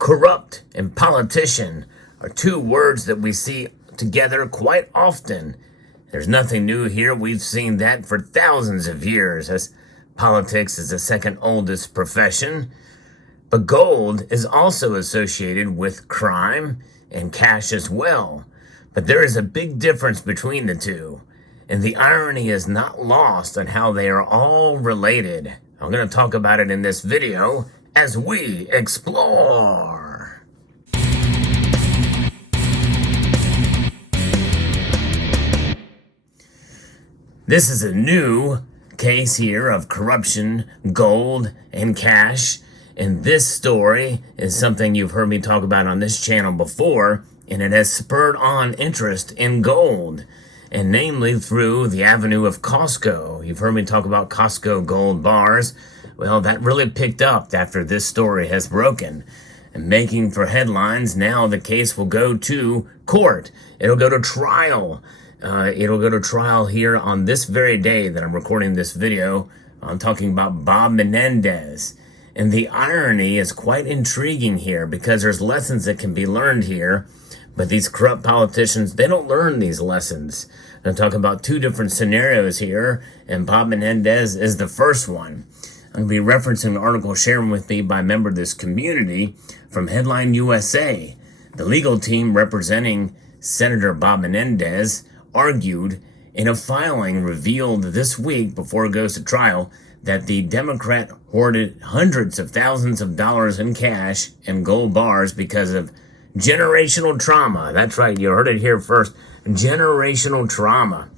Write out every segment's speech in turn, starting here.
Corrupt and politician are two words that we see together quite often. There's nothing new here. We've seen that for thousands of years, as politics is the second oldest profession. But gold is also associated with crime and cash as well. But there is a big difference between the two. And the irony is not lost on how they are all related. I'm going to talk about it in this video as we explore. This is a new case here of corruption, gold, and cash. And this story is something you've heard me talk about on this channel before, and it has spurred on interest in gold, and namely through the avenue of Costco. You've heard me talk about Costco gold bars. Well, that really picked up after this story has broken. And making for headlines, now the case will go to court. It'll go to trial. It'll go to trial here on this very day that I'm recording this video. I'm talking about Bob Menendez. And the irony is quite intriguing here because there's lessons that can be learned here. But these corrupt politicians, they don't learn these lessons. I'm talking about two different scenarios here, and Bob Menendez is the first one. I'm going to be referencing an article shared with me by a member of this community from Headline USA. The legal team representing Senator Bob Menendez argued in a filing revealed this week before it goes to trial that the Democrat hoarded hundreds of thousands of dollars in cash and gold bars because of generational trauma. That's right, you heard it here first. Generational trauma.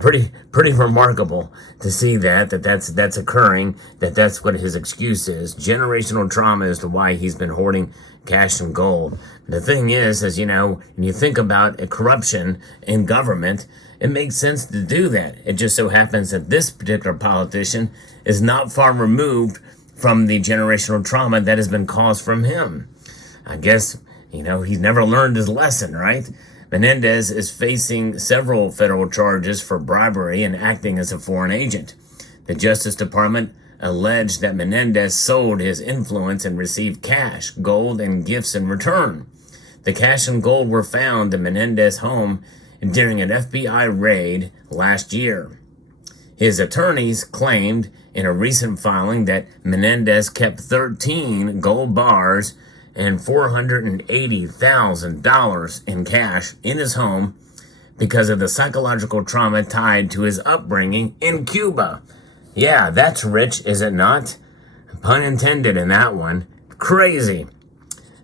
Pretty remarkable to see that's occurring, that's what his excuse is. Generational trauma as to why he's been hoarding cash and gold. The thing is, as you know, when you think about a corruption in government, it makes sense to do that. It just so happens that this particular politician is not far removed from the generational trauma that has been caused from him. I guess, he's never learned his lesson, right? Menendez is facing several federal charges for bribery and acting as a foreign agent. The Justice Department alleged that Menendez sold his influence and received cash, gold, and gifts in return. The cash and gold were found in Menendez's home during an FBI raid last year. His attorneys claimed in a recent filing that Menendez kept 13 gold bars and $480,000 in cash in his home because of the psychological trauma tied to his upbringing in Cuba. Yeah, that's rich, is it not? Pun intended in that one. Crazy.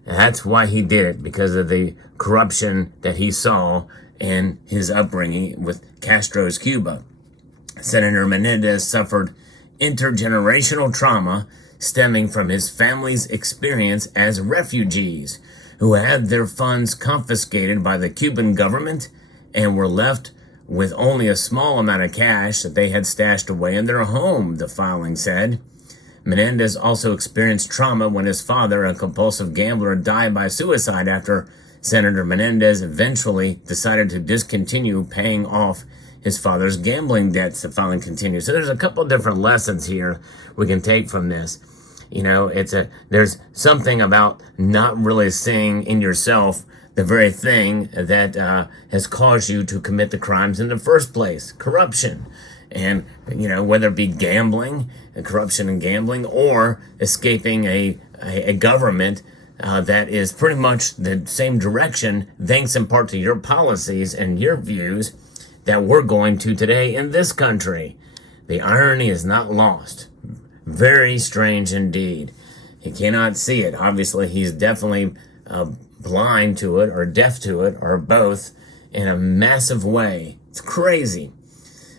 That's why he did it, because of the corruption that he saw in his upbringing with Castro's Cuba. Senator Menendez suffered intergenerational trauma stemming from his family's experience as refugees who had their funds confiscated by the Cuban government and were left with only a small amount of cash that they had stashed away in their home, the filing said. Menendez also experienced trauma when his father, a compulsive gambler, died by suicide after Senator Menendez eventually decided to discontinue paying off his father's gambling debts. The filing continues. So there's a couple different lessons here we can take from this. There's something about not really seeing in yourself the very thing that has caused you to commit the crimes in the first place, corruption. And, whether it be gambling, corruption and gambling, or escaping a government that is pretty much the same direction, thanks in part to your policies and your views that we're going to today in this country. The irony is not lost. Very strange indeed. He cannot see it. Obviously, he's definitely blind to it or deaf to it or both in a massive way. It's crazy.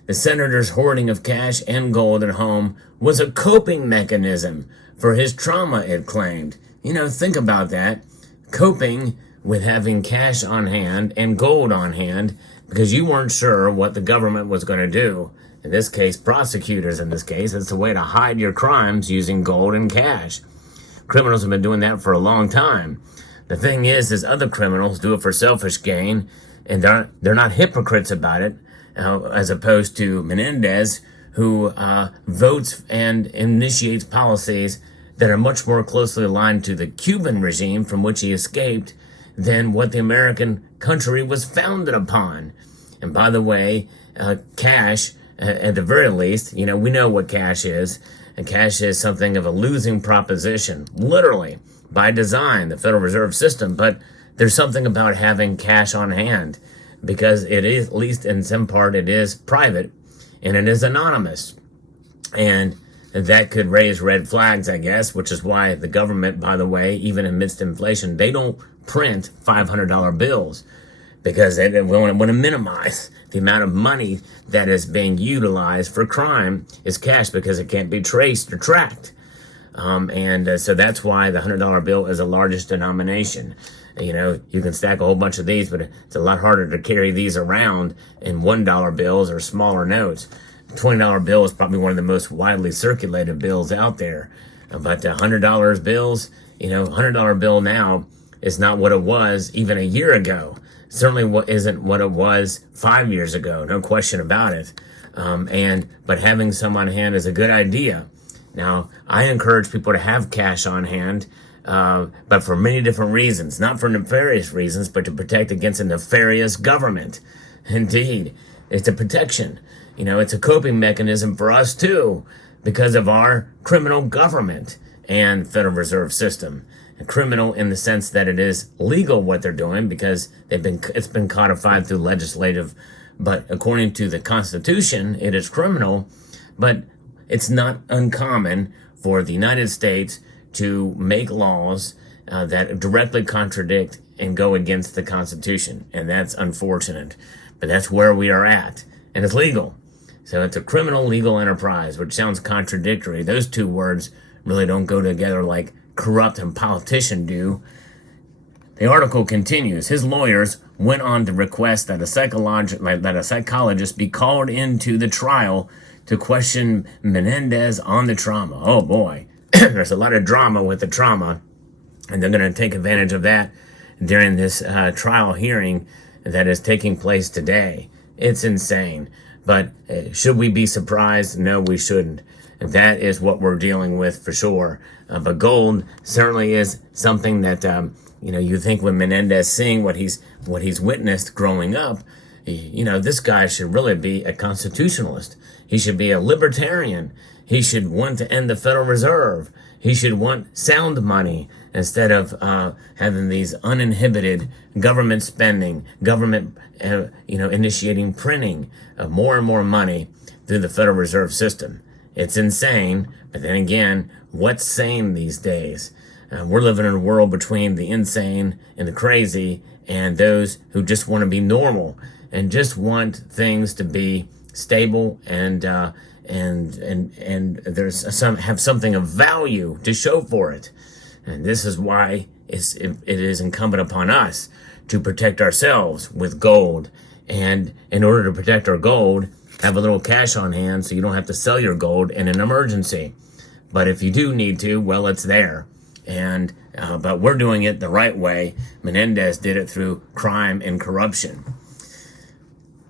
The senator's hoarding of cash and gold at home was a coping mechanism for his trauma, it claimed. Think about that. Coping with having cash on hand and gold on hand because you weren't sure what the government was going to do. In this case, prosecutors in this case, it's a way to hide your crimes using gold and cash. Criminals have been doing that for a long time. The thing is other criminals do it for selfish gain, and they're not hypocrites about it, as opposed to Menendez, who votes and initiates policies that are much more closely aligned to the Cuban regime from which he escaped than what the American country was founded upon. And by the way, cash, at the very least, we know what cash is. And cash is something of a losing proposition, literally, by design, the Federal Reserve System. But there's something about having cash on hand, because it is, at least in some part, it is private and it is anonymous. And that could raise red flags, I guess, which is why the government, by the way, even amidst inflation, they don't print $500 bills, because they want to minimize the amount of money that is being utilized for crime is cash, because it can't be traced or tracked. So that's why the $100 bill is the largest denomination. You can stack a whole bunch of these, but it's a lot harder to carry these around in $1 bills or smaller notes. $20 bill is probably one of the most widely circulated bills out there. But $100 bills, $100 bill now is not what it was even a year ago. Certainly isn't what it was 5 years ago, no question about it. But having some on hand is a good idea. Now, I encourage people to have cash on hand, but for many different reasons. Not for nefarious reasons, but to protect against a nefarious government. Indeed, it's a protection. It's a coping mechanism for us too, because of our criminal government and Federal Reserve System. Criminal in the sense that it is legal what they're doing, because it's been codified through legislative, but according to the Constitution, it is criminal. But it's not uncommon for the United States to make laws that directly contradict and go against the Constitution, and that's unfortunate. But that's where we are at, and it's legal. So it's a criminal legal enterprise, which sounds contradictory. Those two words really don't go together like corrupt and politician do. The article continues. His lawyers went on to request that a psychologist be called into the trial to question Menendez on the trauma. Oh boy, there's a lot of drama with the trauma, and they're going to take advantage of that during this trial hearing that is taking place today. It's insane. But should we be surprised? No, we shouldn't. That is what we're dealing with for sure. But gold certainly is something that, you think when Menendez, seeing what he's witnessed growing up, this guy should really be a constitutionalist. He should be a libertarian. He should want to end the Federal Reserve. He should want sound money instead of having these uninhibited government spending, government, initiating printing of more and more money through the Federal Reserve System. It's insane, but then again, what's sane these days? We're living in a world between the insane and the crazy, and those who just want to be normal and just want things to be stable and there's have something of value to show for it. And this is why it is incumbent upon us to protect ourselves with gold. And in order to protect our gold, have a little cash on hand so you don't have to sell your gold in an emergency. But if you do need to, well, it's there. And but we're doing it the right way. Menendez did it through crime and corruption.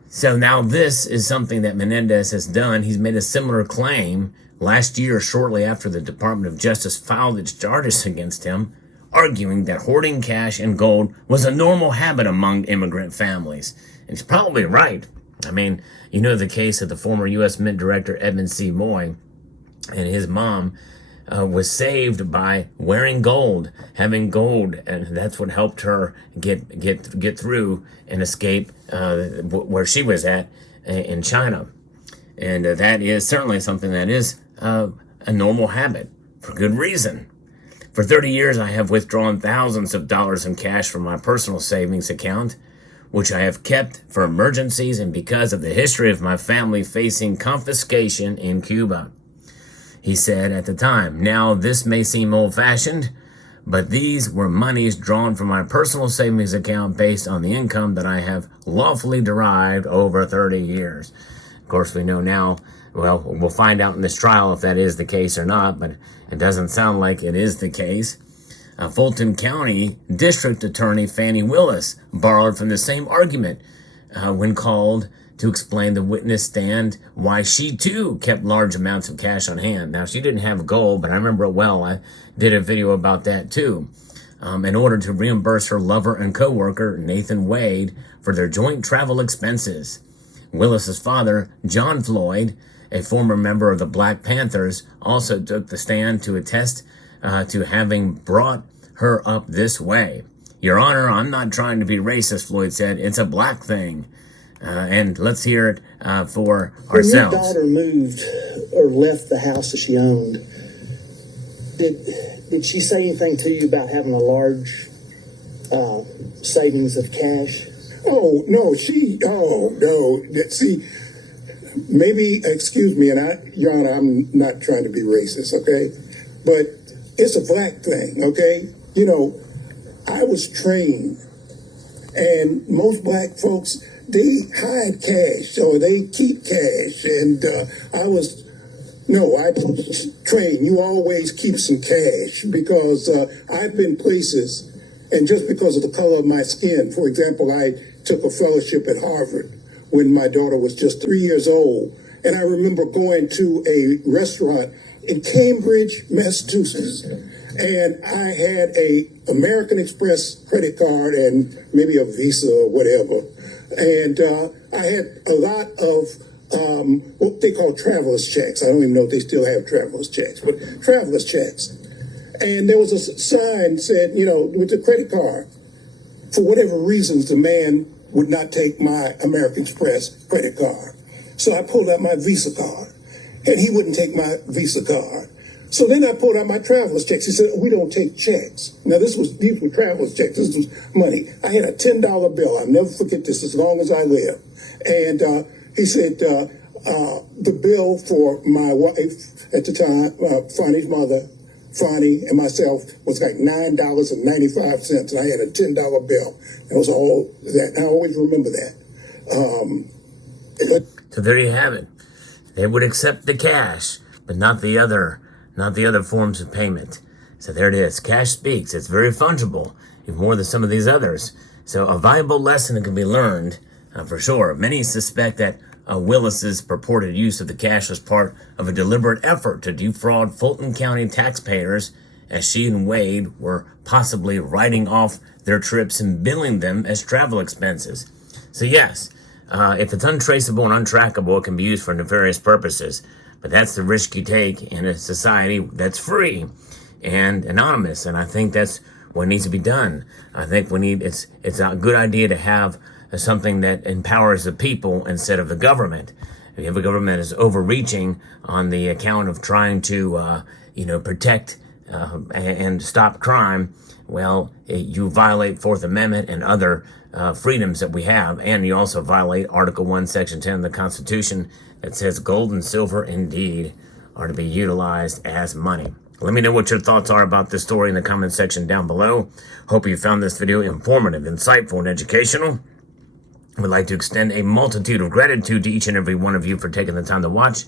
So now this is something that Menendez has done. He's made a similar claim last year, shortly after the Department of Justice filed its charges against him, arguing that hoarding cash and gold was a normal habit among immigrant families. And he's probably right. I mean, the case of the former U.S. Mint director Edmund C. Moy, and his mom was saved by wearing gold, having gold, and that's what helped her get through and escape where she was at in China. And that is certainly something that is a normal habit for good reason. For 30 years, I have withdrawn thousands of dollars in cash from my personal savings account, which I have kept for emergencies and because of the history of my family facing confiscation in Cuba. He said at the time, now this may seem old-fashioned, but these were monies drawn from my personal savings account based on the income that I have lawfully derived over 30 years. Of course, we know now, well, we'll find out in this trial if that is the case or not, but it doesn't sound like it is the case. Fulton County District Attorney Fannie Willis borrowed from the same argument when called to explain the witness stand why she too kept large amounts of cash on hand. Now, she didn't have gold, but I remember it well. I did a video about that too. In order to reimburse her lover and co-worker, Nathan Wade, for their joint travel expenses. Willis's father, John Floyd, a former member of the Black Panthers, also took the stand to attest to having brought her up this way. Your Honor, I'm not trying to be racist, Floyd said. It's a black thing. And let's hear it for ourselves. When your daughter moved or left the house that she owned, did she say anything to you about having a large savings of cash? Oh, no, see, maybe, excuse me, and Your Honor, I'm not trying to be racist, okay? But it's a black thing, okay? You know, I was trained, and most black folks, they hide cash, or they keep cash, and I trained, you always keep some cash, because I've been places, and just because of the color of my skin, for example, I took a fellowship at Harvard when my daughter was just 3 years old, and I remember going to a restaurant in Cambridge, Massachusetts, and I had a American Express credit card and maybe a Visa or whatever, and I had a lot of what they call traveler's checks. I don't even know if they still have traveler's checks, but traveler's checks. And there was a sign said, you know, with the credit card, for whatever reasons, the man would not take my American Express credit card. So I pulled out my Visa card, and he wouldn't take my Visa card. So then I pulled out my traveler's checks. He said, we don't take checks. Now, these were traveler's checks. This was money. I had a $10 bill. I'll never forget this as long as I live. And he said, the bill for my wife at the time, Fonnie's mother, Fonnie, and myself was like $9.95, and I had a $10 bill. That was all that. I always remember that. So there you have it. They would accept the cash, but not the other forms of payment. So there it is. Cash speaks. It's very fungible, even more than some of these others. So a valuable lesson that can be learned for sure. Many suspect that Willis's purported use of the cash was part of a deliberate effort to defraud Fulton County taxpayers, as she and Wade were possibly writing off their trips and billing them as travel expenses. So yes, if it's untraceable and untrackable, it can be used for nefarious purposes. But that's the risk you take in a society that's free and anonymous. And I think that's what needs to be done. I think it's a good idea to have something that empowers the people instead of the government. If you have a government that is overreaching on the account of trying to, protect and stop crime, well, you violate Fourth Amendment and other freedoms that we have, and you also violate Article 1, Section 10 of the Constitution that says gold and silver indeed are to be utilized as money. Let me know what your thoughts are about this story in the comment section down below. Hope you found this video informative, insightful, and educational. I would like to extend a multitude of gratitude to each and every one of you for taking the time to watch,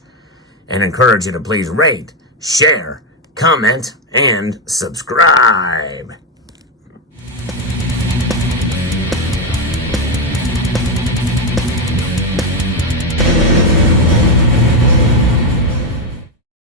and encourage you to please rate, share, comment, and subscribe.